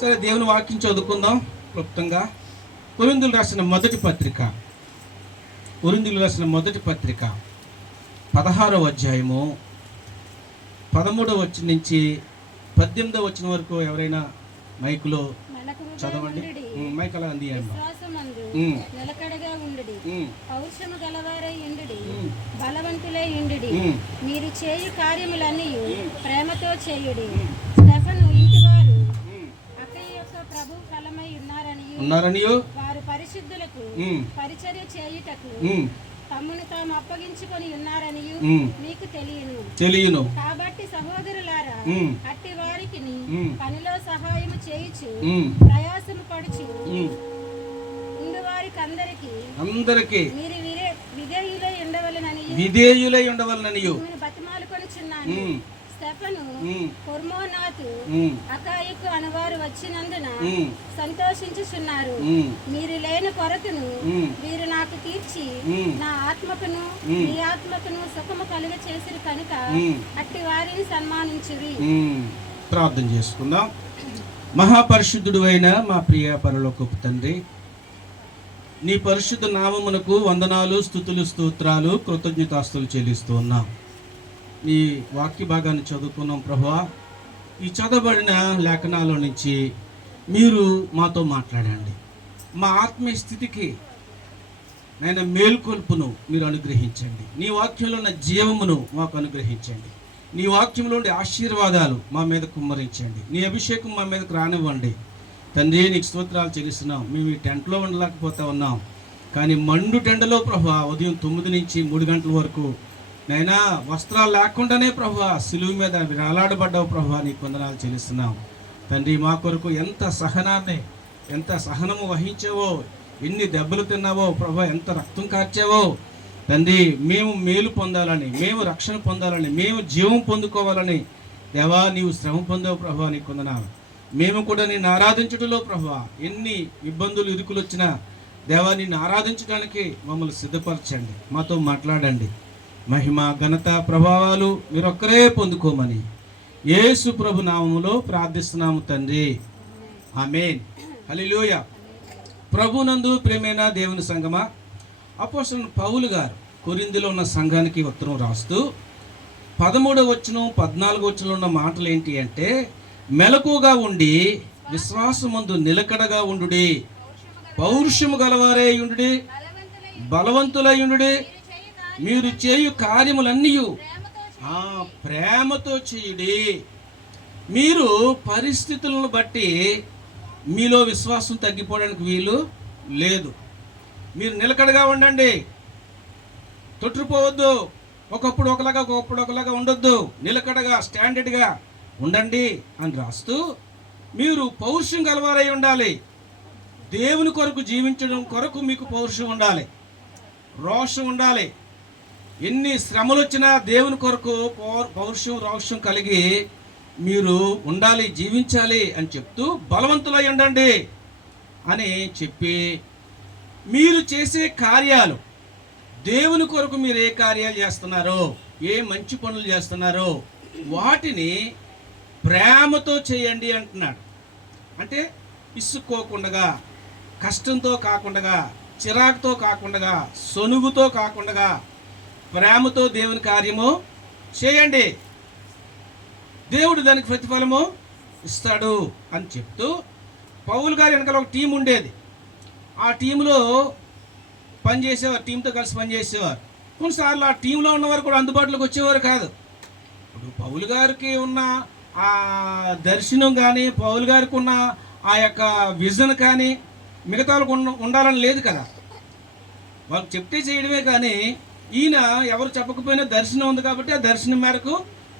సరే, దేవుని వాక్యం చదువుకుందాం క్లుప్తంగా. కొరింథీయులకు రాసిన మొదటి పత్రిక 16వ అధ్యాయము 13వ వచనం నుంచి 18వ వచనం వరకు ఎవరైనా మైకులో చదవండి. మైక్ అలా అందియండి. నిలకడగా ఉండుడి, పౌరుషము గలవారై ఉండుడి, బలవంతులై ఉండుడి, మీరు చేయు కార్యములన్నీ ప్రేమతో చేయుడి. స్టెఫను ఇంటివారు అక్కయ్య యొక్క ప్రభు ఫలమై ఉన్నారని వారు పరిశుద్ధులకు పరిచర్య చేయుటకు తమ్మును తాము అప్పగించుకొని ఉన్నారని మీకు తెలియను. కాబట్టి సహోదరులారా, అట్టి వారికి పనిలో సహాయము చేయుచు ప్రయాసము పడుచు ఉండు వారికి అందరికి మీరు విధేయులై ఉండవలనని బతిమాలుకొనుచున్నాను. స్టెఫను, ఫొర్మోనాతు, అకాయికు అనువారు వచ్చినందున సంతోషించుచున్నారు. మీరు లేని కొరతను వీరు నాకు తీర్చి నా ఆత్మకును మీ ఆత్మకును సుఖము కలుగ చేసిరు కనుక అట్టి వారిని సన్మానించురి. ప్రార్థన చేసుకుందాం. మహాపరిశుద్ధుడు అయిన మా ప్రియ పరలోకపు తండ్రి, నీ పరిశుద్ధ నామమునకు వందనాలు, స్తుతులు, స్తోత్రాలు, కృతజ్ఞతాస్తులు చెల్లిస్తూ ఉన్నాం. నీ వాక్య భాగాన్ని చదువుకున్నాం ప్రభువా. ఈ చదవబడిన లేఖనాల నుంచి మీరు మాతో మాట్లాడండి. మా ఆత్మీయ స్థితికి నేను మేల్కొల్పును మీరు అనుగ్రహించండి. నీ వాక్యంలో ఉన్న జీవమును మాకు అనుగ్రహించండి. నీ వాక్యంలో ఉండే ఆశీర్వాదాలు మా మీద కుమ్మరించండి. నీ అభిషేకం మా మీదకు రానివ్వండి. తండ్రి, నీకు స్తోత్రాలు చెల్లిస్తున్నాం. మేము ఈ టెంట్లో ఉండలేకపోతా ఉన్నాం, కానీ మండు టెండలో ప్రభువా ఉదయం 9 నుంచి 3 గంటల వరకు నైనా వస్త్రాలు లేకుండానే ప్రభువా సిలువ మీద వేలాడబడ్డావు ప్రభువా. నీకు వందనాలు చెల్లిస్తున్నాం తండ్రి. మా కొరకు ఎంత సహనము వహించావో, ఎన్ని దెబ్బలు తిన్నావో ప్రభువా, ఎంత రక్తం కార్చావో తండ్రి. మేము మేలు పొందాలని, మేము రక్షణ పొందాలని, మేము జీవం పొందుకోవాలని దేవా నీవు శ్రమ పొందావు ప్రభువా. నీకు వందనాలు. మేము కూడా నిన్ను ఆరాధించడంలో ప్రభువా ఎన్ని ఇబ్బందులు, ఇరుకులు వచ్చినా దేవా నిన్ను ఆరాధించడానికి మమ్మల్ని సిద్ధపరచండి. మాతో మాట్లాడండి. మహిమ, ఘనత, ప్రభావాలు మీరొక్కరే పొందుకోమని యేసు ప్రభు నామములో ప్రార్థిస్తున్నాము తండ్రి. ఆమేన్. హల్లెలూయా. ప్రభునందు ప్రియమైన దేవుని సంగమా, అపోస్తలుడైన పౌలు గారు కొరింథీలో ఉన్న సంఘానికి ఉత్తరం రాస్తూ 13వ వచనం 14వ వచనంలో ఉన్న మాటలు ఏంటి అంటే, మెలకుగా ఉండి విశ్వాసమందు నిలకడగా ఉండుడి, పౌరుషము గలవారై ఉండుడి, బలవంతులై ఉండుడి, మీరు చేయు కార్యములన్నీ ప్రేమతో చేయుడి. మీరు పరిస్థితులను బట్టి మీలో విశ్వాసం తగ్గిపోవడానికి వీలు లేదు. మీరు నిలకడగా ఉండండి, తొట్టుపోవద్దు. ఒకప్పుడు ఒకలాగా ఉండొద్దు. నిలకడగా స్టాండర్డ్గా ఉండండి అని రాస్తూ, మీరు పౌరుషం గలవారై ఉండాలి. దేవుని కొరకు జీవించడం కొరకు మీకు పౌరుషం ఉండాలి, రోషం ఉండాలి. ఎన్ని శ్రమలు వచ్చినా దేవుని కొరకు పౌరుషం, రోషం కలిగి మీరు ఉండాలి, జీవించాలి అని చెప్తూ బలవంతులై ఉండండి అని చెప్పి, మీరు చేసే కార్యాలు దేవుని కొరకు మీరు ఏ కార్యాలు చేస్తున్నారో, ఏ మంచి పనులు చేస్తున్నారో వాటిని ప్రేమతో చేయండి అంటున్నాడు. అంటే ఇసుక్కోకుండా, కష్టంతో కాకుండా, చిరాకుతో కాకుండా, సొనుగుతో కాకుండా ప్రేమతో దేవుని కార్యము చేయండి. దేవుడు దానికి ప్రతిఫలము ఇస్తాడు అని చెప్తూ, పౌలు గారి వెనకాల ఒక టీం ఉండేది. ఆ టీంలో పనిచేసేవారు, టీంతో కలిసి పనిచేసేవారు. కొన్నిసార్లు ఆ టీంలో ఉన్నవారు కూడా అందుబాటులోకి వచ్చేవారు కాదు. ఇప్పుడు పౌలు గారికి ఉన్న ఆ దర్శనం కానీ, పౌలు గారికి ఉన్న ఆ యొక్క విజన్ కానీ మిగతా ఉండాలని లేదు కదా. వాళ్ళు చెప్తే చేయడమే. కానీ ఈయన ఎవరు చెప్పకపోయినా దర్శనం ఉంది కాబట్టి ఆ దర్శనం మేరకు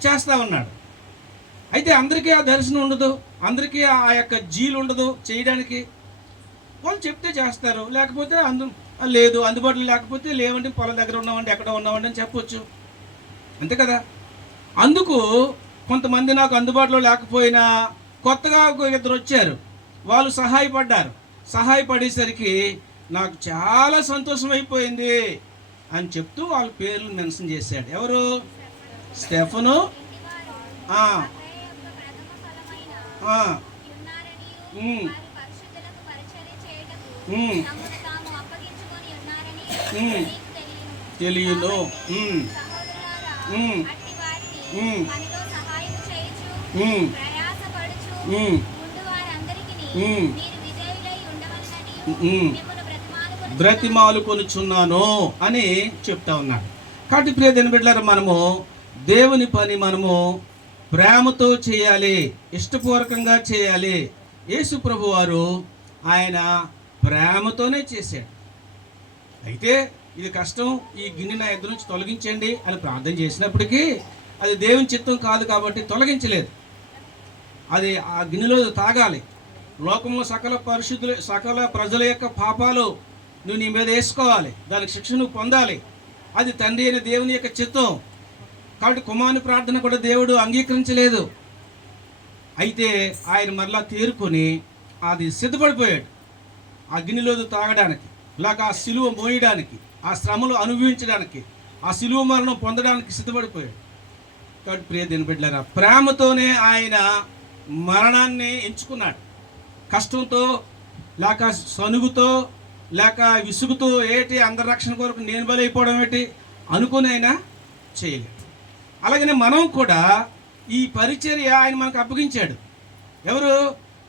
చేస్తూ ఉన్నాడు. అయితే అందరికీ ఆ దర్శనం ఉండదు, అందరికీ ఆ యొక్క జీలు ఉండదు చేయడానికి. వాళ్ళు చెప్తే చేస్తారు, లేకపోతే లేదు, అందుబాటులో లేకపోతే లేవండి, పొలం దగ్గర ఉన్నామండి, ఎక్కడ ఉన్నామండి అని చెప్పొచ్చు, అంతే కదా. అందుకు కొంతమంది నాకు అందుబాటులో లేకపోయినా కొత్తగా ఒక 2 వచ్చారు, వాళ్ళు సహాయపడేసరికి నాకు చాలా సంతోషం అయిపోయింది అని చెప్తూ వాళ్ళ పేర్లు మెన్షన్ చేశాడు. ఎవరు? స్టెఫను, ఉమ్, వారు పరిశుద్ధులకు పరిచర్య చేయుటకు ఉమ్, తమను తాము అప్పగించుకొని ఉన్నారని ఉమ్, నీకు తెలియను. తెలియను. ఉమ్, సహోదరులారా, ఉమ్, అట్టి వారిని ఉమ్, పనిలో సహాయము చేయుచు ఉమ్, ప్రయాసపడుచు ఉమ్, ముందు వారందరికిని ఉమ్, మీరు విధేయులై ఉండవలెనని ఉమ్, మిమ్మల్ని బ్రతిమాలుకొనుచున్నాను. బ్రతిమాలు కొనుచున్నాను అని చెప్తా ఉన్నాడు. కాబట్టి ప్రియ దేవుని బిడ్డలారా, మనము దేవుని పని మనము ప్రేమతో చేయాలి, ఇష్టపూర్వకంగా చేయాలి. యేసు ప్రభు వారు ఆయన ప్రేమతోనే చేశాడు. అయితే ఇది కష్టం, ఈ గిన్నె నా ఎదురు నుంచి తొలగించండి అని ప్రార్థన చేసినప్పటికీ అది దేవుని చిత్తం కాదు కాబట్టి తొలగించలేదు. అది ఆ గిన్నెలో తాగాలి. లోకంలో సకల ప్రజల యొక్క పాపాలు నువ్వు నీ మీద వేసుకోవాలి, దానికి శిక్ష నువ్వు పొందాలి. అది తండ్రి అయిన దేవుని యొక్క చిత్తం. కాబట్టి కుమారుని ప్రార్థన కూడా దేవుడు అంగీకరించలేదు. అయితే ఆయన మరలా తేరుకొని అది సిద్ధపడిపోయాడు ఆ గిన్నెలో తాగడానికి, లేక ఆ సిలువ మోయడానికి, ఆ శ్రమలు అనుభవించడానికి, ఆ సిలువ మరణం పొందడానికి సిద్ధపడిపోయాడు. కాబట్టి ప్రియ దేవుని బిడ్డలారా, ప్రేమతోనే ఆయన మరణాన్ని ఎంచుకున్నాడు. కష్టంతో లేక సనుగుతో లేక విసుగుతో ఏటి అందరి రక్షణ కొరకు నేను బలైపోవడం ఏంటి అనుకుని ఆయన చేయలేదు. అలాగనే మనం కూడా ఈ పరిచర్య ఆయన మనకు అప్పగించాడు. ఎవరు?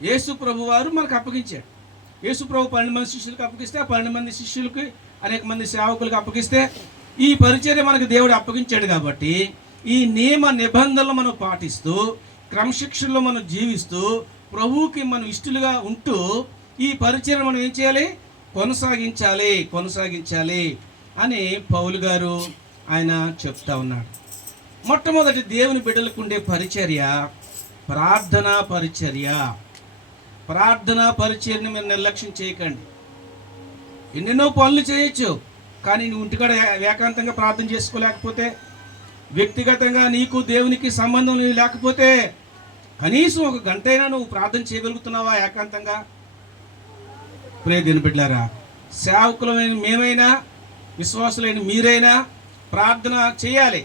యేసు ప్రభు వారు మనకు అప్పగించాడు. యేసు ప్రభు 12 మంది శిష్యులకు అప్పగిస్తే, ఆ 12 మంది శిష్యులకి అనేక మంది సేవకులకు అప్పగిస్తే ఈ పరిచర్య మనకు దేవుడు అప్పగించాడు. కాబట్టి ఈ నియమ నిబంధనలు మనం పాటిస్తూ క్రమశిక్షణలో మనం జీవిస్తూ ప్రభువుకి మనం ఇష్టలుగా ఉంటూ ఈ పరిచర్య మనం ఏం చేయాలి? కొనసాగించాలి అని పౌలు గారు ఆయన చెప్తా ఉన్నాడు. మొట్టమొదటి దేవుని బిడ్డలకు ఉండే పరిచర్య ప్రార్థనా పరిచర్యని మీరు నిర్లక్ష్యం చేయకండి. ఎన్నెన్నో పనులు చేయొచ్చు, కానీ నువ్వు ఇంటికాడ ఏకాంతంగా ప్రార్థన చేసుకోలేకపోతే, వ్యక్తిగతంగా నీకు దేవునికి సంబంధం లేకపోతే కనీసం 1 గంట అయినా నువ్వు ప్రార్థన చేయగలుగుతున్నావా ఏకాంతంగా? ప్రియ దేవుని బిడ్డలారా, సేవకులమైన మేమైనా విశ్వాసులైన మీరైనా ప్రార్థన చేయాలి.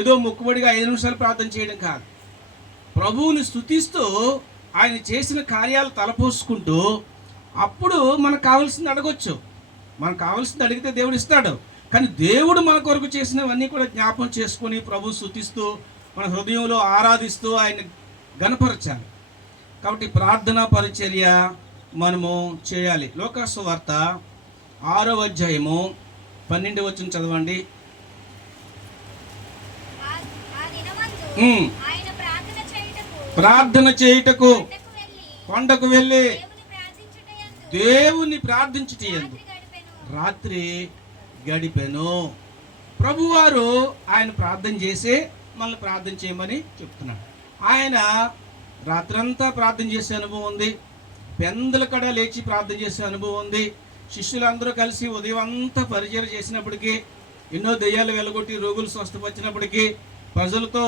ఏదో మొక్కుబడిగా 5 నిమిషాలు ప్రార్థన చేయడం కాదు. ప్రభువుని స్తుతిస్తూ ఆయన చేసిన కార్యాలు తలపోసుకుంటూ అప్పుడు మనకు కావాల్సింది అడగొచ్చు. మనకు కావాల్సింది అడిగితే దేవుడు ఇస్తాడు. కానీ దేవుడు మన కొరకు చేసినవన్నీ కూడా జ్ఞాపకం చేసుకొని ప్రభు స్తుతిస్తూ మన హృదయంలో ఆరాధిస్తూ ఆయన గణపరచాలి. కాబట్టి ప్రార్థనా పరిచర్య మనము చేయాలి. లోకాసు వార్త 6వ అధ్యాయము 12వ వచనం చదవండి. ప్రార్థన చేయుటకు కొండకు వెళ్ళి దేవుని ప్రార్థించుటయందు రాత్రి గడిపెను. ప్రభువారు ఆయన ప్రార్థన చేసి మనల్ని ప్రార్థన చేయమని చెప్తున్నాడు. ఆయన రాత్రంతా ప్రార్థన చేసే అనుభవం ఉంది, పెందల కడ లేచి ప్రార్థన చేసే అనుభవం ఉంది. శిష్యులందరూ కలిసి ఉదయం అంతా పరిచయం చేసినప్పటికీ, ఎన్నో దెయ్యాలు వెలగొట్టి రోగులు స్వస్థపరిచినప్పటికీ, ప్రజలతో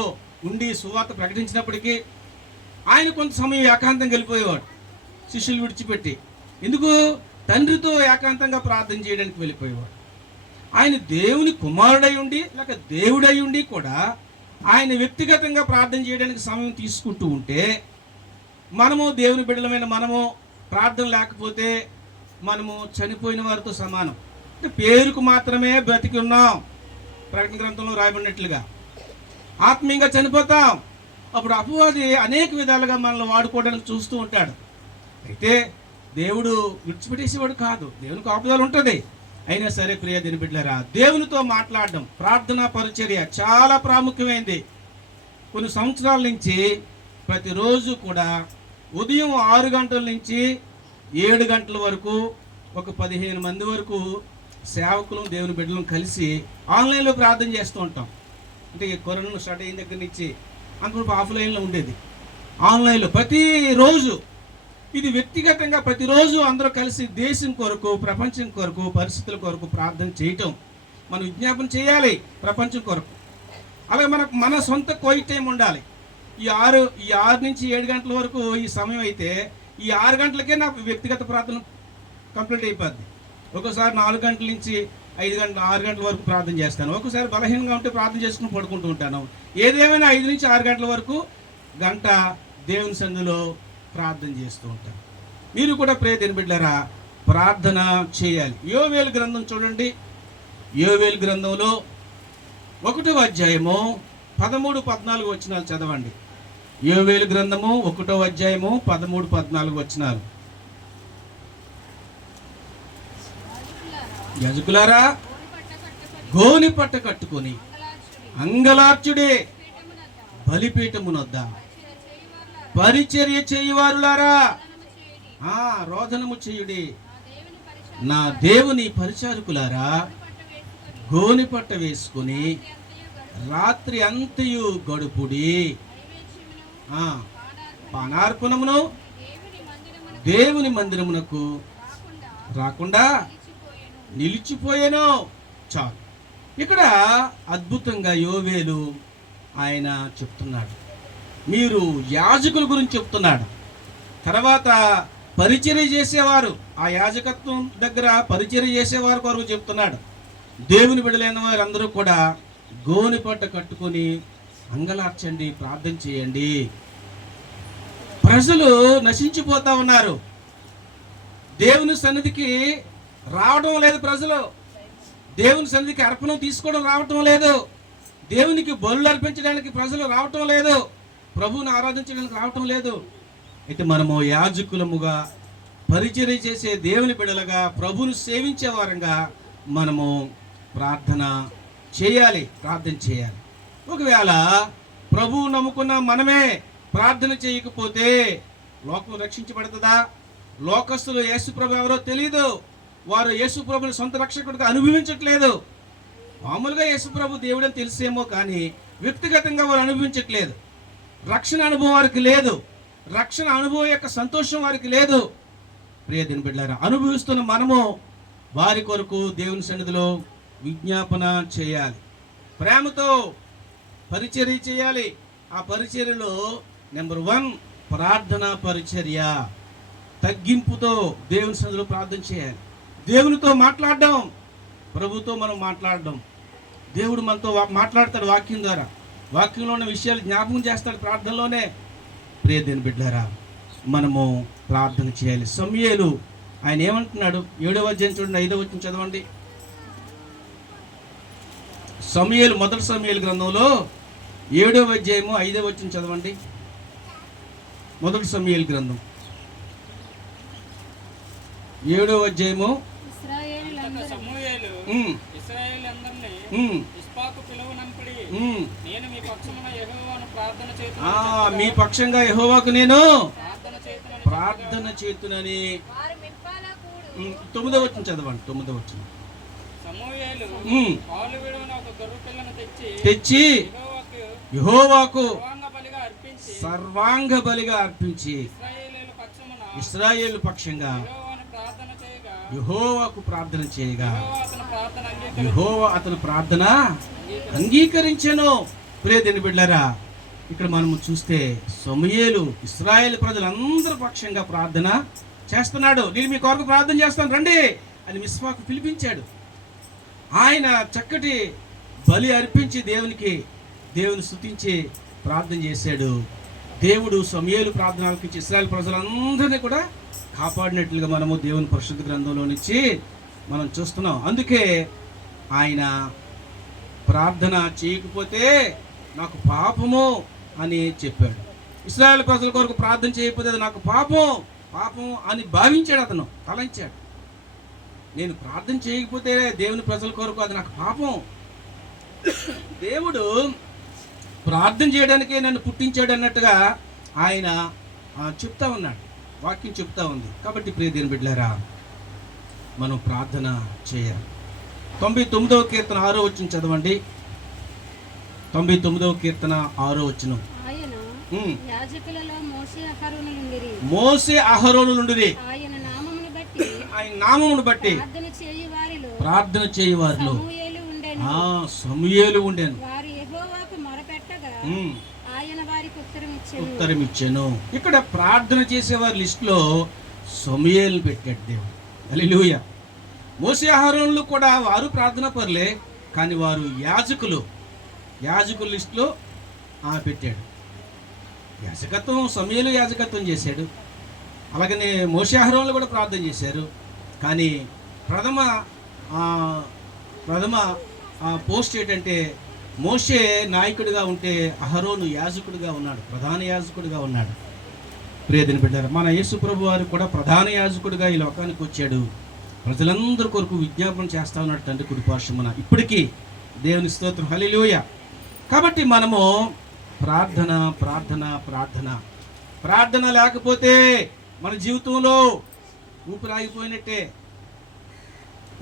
ఉండి సువార్త ప్రకటించినప్పటికీ ఆయన కొంత సమయం ఏకాంతంగా వెళ్ళిపోయేవాడు శిష్యులు విడిచిపెట్టి. ఎందుకు? తండ్రితో ఏకాంతంగా ప్రార్థన చేయడానికి వెళ్ళిపోయేవాడు. ఆయన దేవుని కుమారుడై ఉండి లేక దేవుడై ఉండి కూడా ఆయన వ్యక్తిగతంగా ప్రార్థన చేయడానికి సమయం తీసుకుంటూ ఉంటే, మనము దేవుని బిడ్డలమైన మనము ప్రార్థన లేకపోతే మనము చనిపోయిన వారితో సమానం. అంటే పేరుకు మాత్రమే బ్రతికి ఉన్నాం. ప్రకటన గ్రంథంలో రాయబడినట్లుగా ఆత్మీయంగా చనిపోతాం. అప్పుడు అపవాది అనేక విధాలుగా మనల్ని వాడుకోవడానికి చూస్తూ ఉంటాడు. అయితే దేవుడు విడిచిపెట్టేసేవాడు కాదు, దేవునికి ఆపుదల ఉంటుంది. అయినా సరే ప్రియ దేవుని బిడ్డలారా, దేవునితో మాట్లాడడం, ప్రార్థనా పరిచర్య చాలా ప్రాముఖ్యమైనది. కొన్ని సంవత్సరాల నుంచి ప్రతిరోజు కూడా ఉదయం 6 గంటల నుంచి 7 గంటల వరకు ఒక 15 మంది వరకు సేవకులు దేవుని బిడ్డలను కలిసి ఆన్లైన్లో ప్రార్థన చేస్తూ ఉంటాం. అంటే కరోనా స్టార్ట్ అయిన దగ్గర నుంచి అనుకుంటే ఆఫ్లైన్లో ఉండేది, ఆన్లైన్లో ప్రతిరోజు. ఇది వ్యక్తిగతంగా ప్రతిరోజు అందరూ కలిసి దేశం కొరకు, ప్రపంచం కొరకు, పరిస్థితుల కొరకు ప్రార్థన చేయటం మనం విజ్ఞాపన చేయాలి ప్రపంచం కొరకు. అలాగే మన సొంత కోయి టైం ఉండాలి. ఈ 6 నుంచి 7 గంటల వరకు ఈ సమయం అయితే ఈ 6 గంటలకే నాకు వ్యక్తిగత ప్రార్థన కంప్లీట్ అయిపోద్ది. ఒక్కోసారి 4 గంటల నుంచి 5 గంటల 6 గంటల వరకు ప్రార్థన చేస్తాను. ఒక్కోసారి బలహీనంగా ఉంటే ప్రార్థన చేసుకుని పడుకుంటూ ఉంటాను. ఏదేమైనా 5 నుంచి 6 గంటల వరకు గంట దేవుని సన్నిధిలో ప్రార్థన చేస్తూ ఉంటాను. మీరు కూడా ప్రియమైన బిడ్డలారా ప్రార్థన చేయాలి. యోవేలు గ్రంథం చూడండి. యోవేలు గ్రంథంలో 1వ అధ్యాయము 13-14 వచనాలు చదవండి. యోవేలు గ్రంథము 1వ అధ్యాయము 13-14 వచనాలు. యాజకులారా గోని పట్ట కట్టుకొని అంగలార్చుడే బలిపీఠమునొద్ద పరిచర్య చేయువారులారా రోదనము చేయుడి. నా దేవుని పరిచారకులారా గోని పట్ట వేసుకుని రాత్రి అంతయు గడుపుడి. పానార్పణమును దేవుని మందిరమునకు రాకుండా నిలిచిపోయాను. చాలు. ఇక్కడ అద్భుతంగా యోవేలు ఆయన చెప్తున్నాడు. మీరు యాజకుల గురించి చెప్తున్నాడు. తర్వాత పరిచర్య చేసేవారు, ఆ యాజకత్వం దగ్గర పరిచర్య చేసేవారు కొరకు చెప్తున్నాడు. దేవుని బిడ్డలైన వారందరూ కూడా గోని పట్ట కట్టుకొని అంగలార్చండి, ప్రార్థన చేయండి. ప్రజలు నశించిపోతా ఉన్నారు. దేవుని సన్నిధికి రావడం లేదు. ప్రజలు దేవుని సన్నిధికి అర్పణం తీసుకోవడం రావటం లేదు. దేవునికి బలులు అర్పించడానికి ప్రజలు రావటం లేదు. ప్రభువుని ఆరాధించడానికి రావటం లేదు. అయితే మనము యాజకులముగా పరిచర్య చేసే దేవుని బిడ్డలుగా ప్రభువును సేవించే వారంగా మనము ప్రార్థన చేయాలి. ఒకవేళ ప్రభువు నమ్ముకున్న మనమే ప్రార్థన చేయకపోతే లోకం రక్షించబడుతుందా? లోకస్తులు యేసు ప్రభు ఎవరో తెలియదు. వారు యేసు ప్రభుని సొంత రక్షకుడిగా అనుభవించట్లేదు. మామూలుగా యేసు ప్రభు దేవుడని తెలిసేమో కానీ వ్యక్తిగతంగా వారు అనుభవించట్లేదు. రక్షణ అనుభవం వారికి లేదు. రక్షణ అనుభవం యొక్క సంతోషం వారికి లేదు. ప్రియ దేవుని బిడ్డలారా, అనుభవిస్తున్న మనము వారి కొరకు దేవుని సన్నిధిలో విజ్ఞాపన చేయాలి. ప్రేమతో పరిచర్య చేయాలి. ఆ పరిచర్యలో నెంబర్ 1 ప్రార్థన పరిచర్య. తగ్గింపుతో దేవుని సన్నిధిలో ప్రార్థన చేయాలి. దేవునితో మాట్లాడడం, ప్రభుతో మనం మాట్లాడడం. దేవుడు మనతో మాట్లాడతాడు వాక్యం ద్వారా. వాక్యంలో ఉన్న విషయాలు జ్ఞాపకం చేస్తాడు ప్రార్థనలోనే. ప్రియ దేవుని బిడ్డలారా, మనము ప్రార్థన చేయాలి. సమూయేలు ఆయన ఏమంటున్నాడు? 7వ అధ్యాయం చూడండి, 5వ వచనం చదవండి. సమూయేలు, మొదటి సమూయేలు గ్రంథంలో 7వ అధ్యాయము 5వ వచనం చదవండి. మొదటి సమూయేలు గ్రంథం 7వ అధ్యాయము. మీ పక్షంగా యెహోవాకు నేను ప్రార్థన చేతునని. 9వ వచనం చదవండి. 9వ వచనం. తెచ్చి యెహోవాకు సర్వాంగ బలిగా అర్పించి ఇశ్రాయేలు పక్షంగా యెహోవాకు ప్రార్థన చేయగా యెహోవా అతని ప్రార్థన అంగీకరించెను. ప్రియ దేవుని బిడ్డలారా, ఇక్కడ మనము చూస్తే సమూయేలు ఇశ్రాయేలు ప్రజలందరి పక్షంగా ప్రార్థన చేస్తున్నాడు. నేను మీ కొరకు ప్రార్థన చేస్తాను రండి అని మిస్పాకు పిలిపించాడు. ఆయన చక్కటి బలి అర్పించి దేవుని స్తుతించి ప్రార్థన చేశాడు. దేవుడు సమూయేలు ప్రార్థన ఆలకించి ఇశ్రాయేలు ప్రజలందరినీ కూడా కాపాడినట్లుగా మనము దేవుని పరిశుద్ధ గ్రంథంలో నుంచి మనం చూస్తున్నాం. అందుకే ఆయన ప్రార్థన చేయకపోతే నాకు పాపము అని చెప్పాడు. ఇశ్రాయేలు ప్రజల కొరకు ప్రార్థన చేయకపోతే అది నాకు పాపం అని భావించాడు. అతను తలంచాడు. నేను ప్రార్థన చేయకపోతే దేవుని ప్రజల కొరకు అది నాకు పాపం. దేవుడు ప్రార్థన చేయడానికే నన్ను పుట్టించాడు అన్నట్టుగా ఆయన చెప్తా ఉన్నాడు. వాక్యం చెప్తా ఉంది. కాబట్టి ప్రియ దేవుని బిడ్డలారా, మనం ప్రార్థన చేయాలి. 99వ కీర్తన 6వ వచనం చదవండి. 99వ కీర్తన 6వ వచనం. మోసే అహరోనులుండిరి. ఆయన నామమును బట్టి ప్రార్థన చేయువారిలో సమూయేలు ఉండెను. ఉత్తరం ఇచ్చాను. ఇక్కడ ప్రార్థన చేసేవారి లిస్టులో సమూయేలు పెట్టాడు దేవుడు. హల్లెలూయా. మోసే అహరోనులు కూడా వారు ప్రార్థన పరులే, కానీ వారు యాజకుల లిస్టులో పెట్టాడు. యాజకత్వం సమూయేలు యాజకత్వం చేశాడు. అలాగనే మోషే అహరోనులు కూడా ప్రార్థన చేశారు. కానీ ప్రథమ ఆ, ప్రథమ పోస్ట్ ఏంటంటే మోషే నాయకుడిగా ఉంటే అహరోను యాజకుడిగా ఉన్నాడు, ప్రధాన యాజకుడిగా ఉన్నాడు. ప్రియదని బిడ్డారు, మన యేసు ప్రభు వారు కూడా ప్రధాన యాజకుడిగా ఈ లోకానికి వచ్చాడు. ప్రజలందరి కొరకు విజ్ఞాపన చేస్తా ఉన్నాడు తండ్రి కుడి పార్శ్వమున. ఇప్పటికీ దేవుని స్తోత్రం, హల్లెలూయా. కాబట్టి మనము ప్రార్థన ప్రార్థన ప్రార్థన ప్రార్థన లేకపోతే మన జీవితంలో ఊపిరాగిపోయినట్టే.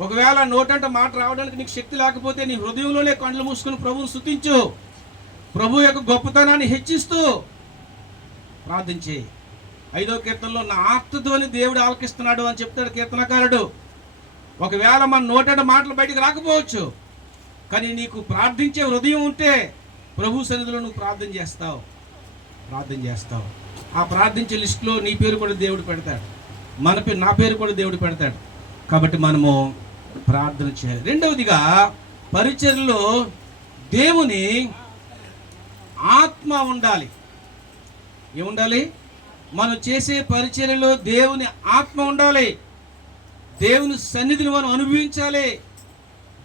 ఒకవేళ నోటంట మాట రావడానికి నీకు శక్తి లేకపోతే నీ హృదయంలోనే కళ్ళు మూసుకుని ప్రభువును స్తుతించు. ప్రభు యొక్క గొప్పతనాన్ని హెచ్చిస్తూ ప్రార్థించే. 5వ కీర్తనలో నా ఆర్తధ్వని దేవుడు ఆలకిస్తున్నాడు అని చెప్తాడు కీర్తనకారుడు. ఒకవేళ మన నోటంట మాటలు బయటకు రాకపోవచ్చు, కానీ నీకు ప్రార్థించే హృదయం ఉంటే ప్రభు సన్నిధిలో నువ్వు ప్రార్థన చేస్తావు. ఆ ప్రార్థించే లిస్టులో నీ పేరు కూడా దేవుడు పెడతాడు, నా పేరు కూడా దేవుడు పెడతాడు. కాబట్టి మనము ప్రార్థన చేయాలి. రెండవదిగా పరిచర్యలో దేవుని ఆత్మ ఉండాలి. ఏముండాలి? మనం చేసే పరిచర్యలో దేవుని ఆత్మ ఉండాలి. దేవుని సన్నిధిని మనం అనుభవించాలి.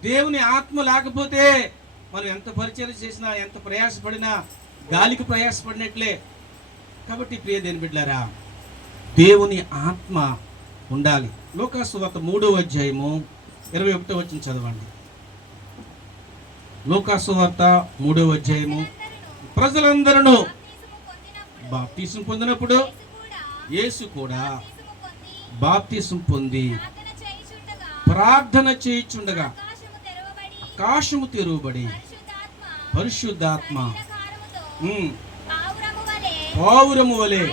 దేవుని ఆత్మ లేకపోతే మనం ఎంత పరిచర్య చేసినా, ఎంత ప్రయాసపడినా గాలికి ప్రయాసపడినట్లే. కాబట్టి ప్రియ దేవుని బిడ్డలారా, దేవుని ఆత్మ ఉండాలి. లూకా సువార్త 3వ అధ్యాయము 21వ వచనం చదవండి. లూకా సువార్త 3వ అధ్యాయము. ప్రజలందరూ బాప్తిసం పొందినప్పుడు యేసు కూడా బాప్తిసం పొంది ప్రార్థన చేయుచుండగా ఆకాశము తెరువబడి పరిశుద్ధాత్మ పావురము వలె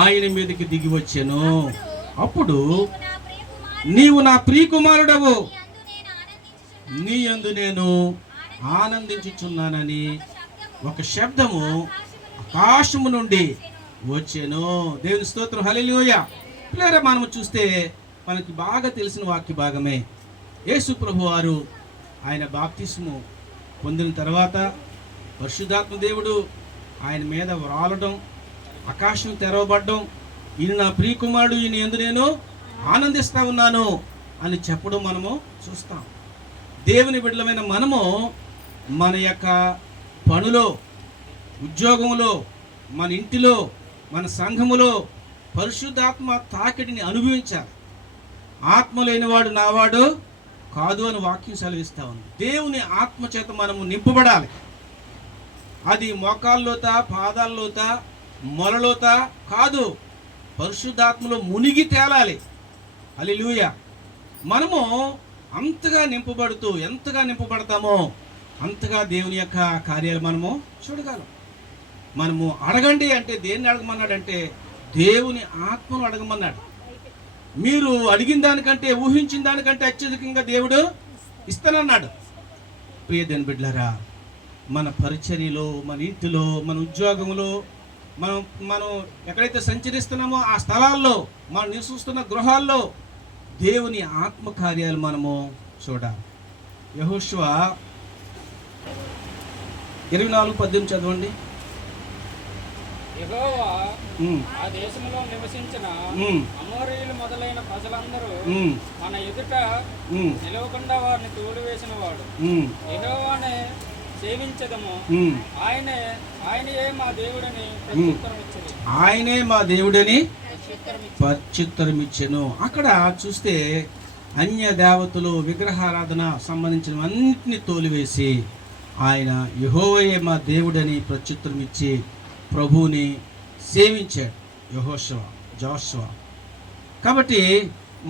ఆయన మీదకి దిగి వచ్చెను. అప్పుడు నీవు నా ప్రియకుమారుడవు, నీ యందు నేను ఆనందించుచున్నానని ఒక శబ్దము ఆకాశము నుండి వచ్చెను. దేవుని స్తోత్రం, హల్లెలూయా. పిల్లరా, మనము చూస్తే మనకి బాగా తెలిసిన వాక్య భాగమే. యేసు ప్రభు వారు ఆయన బాప్తిస్ము పొందిన తర్వాత పరిశుద్ధాత్మ దేవుడు ఆయన మీద వ్రాలడం, ఆకాశం తెరవబడడం, ఈయన నా ప్రియకుమారుడు, ఈయన యందు నేను ఆనందిస్తా ఉన్నాను అని చెప్పడం మనము చూస్తాం. దేవుని బిడ్డలమైన మనము మన యొక్క పనులో, ఉద్యోగంలో, మన ఇంటిలో, మన సంఘములో పరిశుద్ధాత్మ తాకిడిని అనుభవించాలి. ఆత్మ లేనివాడు నావాడు కాదు అని వాక్యం సెలవిస్తా ఉంది. దేవుని ఆత్మ చేత మనము నింపబడాలి. అది మోకాల్లోత, పాదాల్లోత, మొలలోత కాదు, పరిశుద్ధాత్మలో మునిగి తేలాలి. హల్లెలూయా. మనము అంతగా నింపబడుతూ ఎంతగా నింపబడతామో అంతగా దేవుని యొక్క కార్యాలు మనము చూడగలం. మనము అడగండి అంటే దేన్ని అడగమన్నాడంటే దేవుని ఆత్మను అడగమన్నాడు. మీరు అడిగిన దానికంటే, ఊహించిన దానికంటే అత్యధికంగా దేవుడు ఇస్తానన్నాడు. ప్రియ దేవుని బిడ్డలారా, మన పరిచర్యలో, మన ఇంటిలో, మన ఉద్యోగంలో, మనం ఎక్కడైతే సంచరిస్తున్నామో ఆ స్థలాల్లో, మనం నివసిస్తున్న గృహాల్లో దేవుని ఆత్మ కార్యాలు మనము చూడాలి. యెహోషువ 24:18 చదవండి. యెహోవా ఆ దేశంలో నివసించిన అమోరీయులు మొదలైన ప్రజలందరూ మన ఎదుట నిలవకుండా వారిని తోడివేసిన వాడు. యెహోవానే సేవించదము, ఆయనయే మా దేవుడని ప్రత్యుత్తరమిచ్చెను. ఆయనే మా దేవుడని ప్రత్యుత్తరమిచ్చెను. అక్కడ చూస్తే అన్య దేవతలు, విగ్రహారాధన సంబంధించిన అన్నింటినీ తోలివేసి ఆయన యెహోవాయే మా దేవుడని ప్రత్యుత్తరం ఇచ్చి ప్రభువుని సేవించాడు జోషువ. కాబట్టి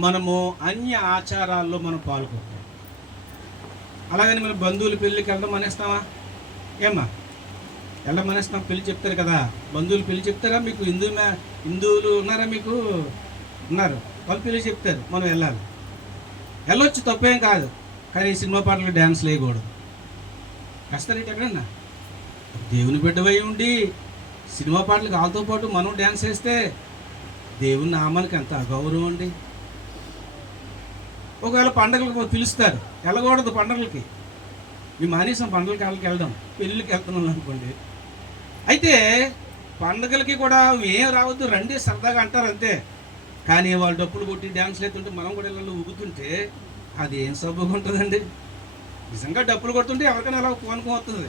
మనము అన్య ఆచారాల్లో మనం పాల్గొంటాం. అలాగని మన బంధువులు పెళ్ళికి వెళ్ళడం మానేస్తామా? ఏమ్మా, వెళ్ళడం మానేస్తాం? పెళ్ళి చెప్తారు కదా, బంధువులు పెళ్ళి చెప్తారా? మీకు హిందువులు ఉన్నారా? మీకు ఉన్నారు, వాళ్ళు పెళ్ళి చెప్తారు, మనం వెళ్ళొచ్చు, తప్పేం కాదు. కానీ సినిమా పాటలు డ్యాన్స్లు వేయకూడదు. వేస్తారేంటి ఎక్కడన్నా? దేవుని బిడ్డవై ఉండి సినిమా పాటలకు వాళ్ళతో పాటు మనం డ్యాన్స్ వేస్తే దేవుని నామానికి ఎంత అగౌరవం అండి. ఒకవేళ పండగలకు పిలుస్తారు, వెళ్ళకూడదు పండగలకి. మీ మానేసం పండగలకి వెళ్ళడం, పెళ్ళిళ్ళకి వెళ్తున్నాం అనుకోండి. అయితే పండుగలకి కూడా ఏం రావద్దు రండి సరదాగా అంటారు అంతే. కానీ వాళ్ళు డప్పులు కొట్టి డ్యాన్స్లు ఎత్తుంటే మనం కూడా ఇళ్ళలో ఊగుతుంటే అది ఏం సబ్బుగా ఉంటుందండి. నిజంగా డప్పులు కొడుతుంటే ఎవరికైనా అలా పూనకం వస్తుంది.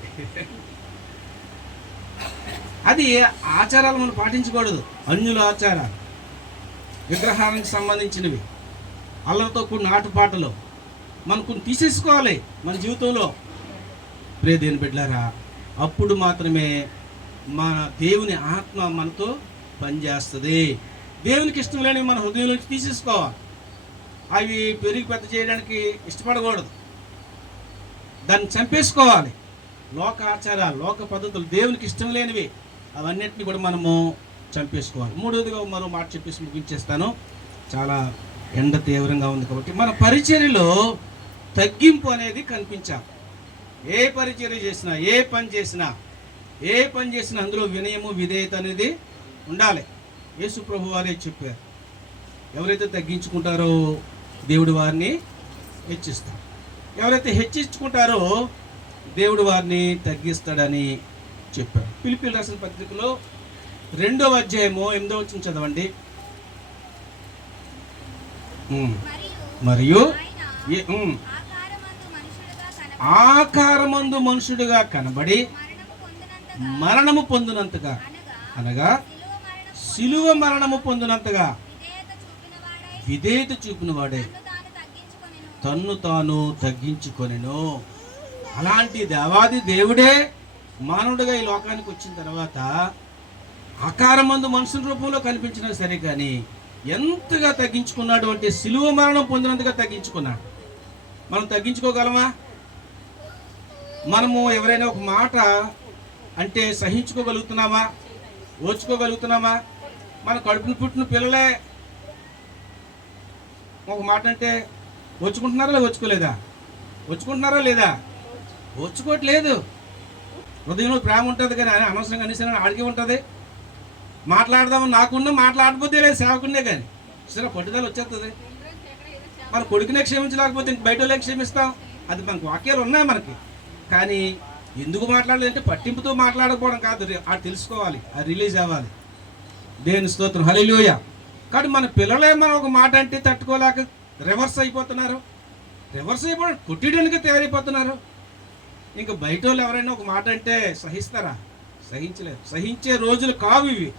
అది ఆచారాలు మనం పాటించకూడదు. అన్యుల ఆచారాలు, విగ్రహానికి సంబంధించినవి, అల్లరితో కూడిన ఆటపాటలు మనం కొన్ని తీసేసుకోవాలి మన జీవితంలో. ప్రియ దేవుని బిడ్డలారా, అప్పుడు మాత్రమే మన దేవుని ఆత్మ మనతో పనిచేస్తుంది. దేవునికి ఇష్టం లేని మన హృదయం నుంచి తీసేసుకోవాలి. అవి పెరిగి పెద్ద చేయడానికి ఇష్టపడకూడదు, దాన్ని చంపేసుకోవాలి. లోక ఆచారాలు, లోక పద్ధతులు, దేవునికి ఇష్టం లేనివి అవన్నిటిని కూడా మనము చంపేసుకోవాలి. మూడవదిగా మరో మాట చెప్పేసి ముగించేస్తాను. చాలా ఎండ తీవ్రంగా ఉంది కాబట్టి మన పరిచర్యలో తగ్గింపు అనేది కనిపించాలి. ఏ పరిచర్య చేసినా, ఏ పని చేసినా అందులో వినయము, విధేయత అనేది ఉండాలి. యేసు ప్రభు వారే చెప్పారు, ఎవరైతే తగ్గించుకుంటారో దేవుడు వారిని హెచ్చిస్తాడు, ఎవరైతే హెచ్చించుకుంటారో దేవుడు వారిని తగ్గిస్తాడని చెప్పారు. ఫిలిప్పీయులకు రాసిన పత్రికలో 2వ అధ్యాయము 8వ వచనం చదవండి. మరియు ఆకారమందు మనుషుడుగా కనబడి మరణము పొందినంతగా, అనగా శిలువ మరణము పొందినంతగా విధేయత చూపిన వాడే తన్ను తాను తగ్గించుకొనెను. అలాంటి దేవాది దేవుడే మానవుడిగా ఈ లోకానికి వచ్చిన తర్వాత ఆకారమందు మనుషుల రూపంలో కనిపించినా సరే కానీ ఎంతగా తగ్గించుకున్నాడు అంటే శిలువ మరణం పొందినంతగా తగ్గించుకున్నాడు. మనం తగ్గించుకోగలమా? మనము ఎవరైనా ఒక మాట అంటే సహించుకోగలుగుతున్నామా? ఓర్చుకోగలుగుతున్నామా? మన కడుపును పుట్టిన పిల్లలే ఒక మాట అంటే ఓర్చుకుంటున్నారా లేదా? ఓర్చుకుంటున్నారా లేదా? ఓర్చుకోవట్లేదు. హృదయంలో ప్రేమ ఉంటుంది కానీ అనవసరంగా అనేసిన ఆడికి ఉంటుంది. మాట్లాడదామని నాకున్నా మాట్లాడకపోతే లేదు సేవకుండే కానీ సరే పట్టుదల వచ్చేస్తుంది. మన కొడుకునే క్షమించలేకపోతే ఇంక బయట వాళ్ళే క్షమిస్తాం. అది మనకు వాక్యాలు ఉన్నాయి మనకి. కానీ ఎందుకు మాట్లాడలేదంటే పట్టింపుతో మాట్లాడకపోవడం కాదు, అది తెలుసుకోవాలి, అది రిలీజ్ అవ్వాలి. దేవుని స్తోత్రం, హల్లెలూయా. కానీ మన పిల్లలే మనం ఒక మాట అంటే తట్టుకోలేక రివర్స్ అయిపోతున్నారు. కొట్టడానికి తయారైపోతున్నారు. ఇంకా బయట వాళ్ళు ఎవరైనా ఒక మాట అంటే సహిస్తారా? సహించలేరు. సహించే రోజులు కావు ఇవి.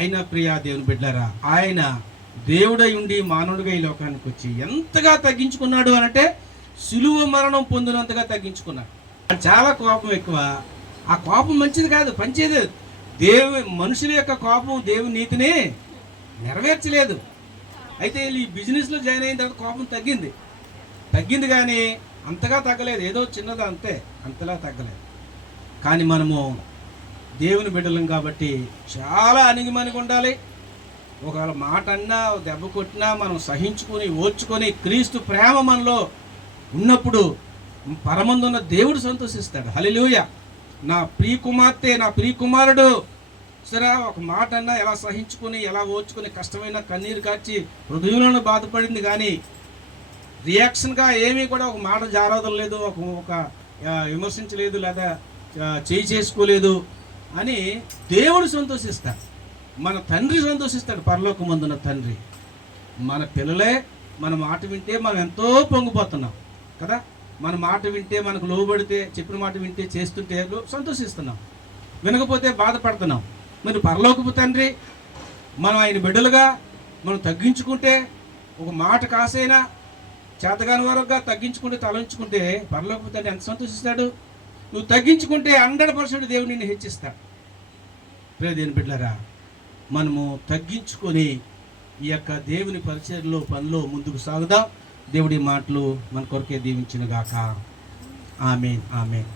అయినా ప్రియా దేవుని బిడ్డలారా, ఆయన దేవుడై ఉండి మానవుడిగా ఈ లోకానికి వచ్చి ఎంతగా తగ్గించుకున్నాడు అనంటే శిలువ మరణం పొందినంతగా తగ్గించుకున్నాడు. చాలా కోపం ఎక్కువ. ఆ కోపం మంచిది కాదు, పంచేది. మనుషుల యొక్క కోపం దేవుని నీతిని నెరవేర్చలేదు. అయితే ఈ బిజినెస్లో జాయిన్ అయిన తర్వాత కోపం తగ్గింది కానీ అంతగా తగ్గలేదు. ఏదో చిన్నది అంతే, అంతలా తగ్గలేదు. కానీ మనము దేవుని బిడ్డలం కాబట్టి చాలా అణిగిమణిగి ఉండాలి. ఒకవేళ మాట అన్నా, దెబ్బ కొట్టినా మనం సహించుకొని ఓర్చుకొని క్రీస్తు ప్రేమ మనలో ఉన్నప్పుడు పరమందున్న దేవుడు సంతోషిస్తాడు. హల్లెలూయా. నా ప్రియ కుమార్తె, నా ప్రియ కుమారుడు సరే ఒక మాట అన్నా ఎలా సహించుకొని, ఎలా ఓర్చుకొని, కష్టమైన కన్నీరు కార్చి హృదయంలో బాధపడింది కానీ రియాక్షన్గా ఏమీ కూడా ఒక మాట జారవదలేదు, ఒక విమర్శించలేదు, లేదా చేయి చేసుకోలేదు అని దేవుడు సంతోషిస్తాడు. మన తండ్రి సంతోషిస్తాడు, పరలోకమందున్న తండ్రి. మన పిల్లలే మన మాట వింటే మనం ఎంతో పొంగిపోతున్నాం కదా. మన మాట వింటే, మనకు లోబడితే, చెప్పిన మాట వింటే, చేస్తుంటే సంతోషిస్తున్నాం. వినకపోతే బాధపడుతున్నాం. మరి పరలోకపు తండ్రి మనం ఆయన బిడ్డలుగా మనం తగ్గించుకుంటే, ఒక మాట కాసైనా చేతగాని వరకుగా తగ్గించుకుంటే, తలంచుకుంటే పరలోకపు తండ్రి ఎంత సంతోషిస్తాడు. నువ్వు తగ్గించుకుంటే 100% దేవుడు నిన్ను హెచ్చిస్తాడు. ప్రియ దేవుని బిడ్డలారా, మనము తగ్గించుకొని ఈ యొక్క దేవుని పరిచర్యలో పనిలో ముందుకు సాగుదాం. దేవుడి మాటలు మన కొరకే దీవించును గాక. ఆమేన్, ఆమేన్.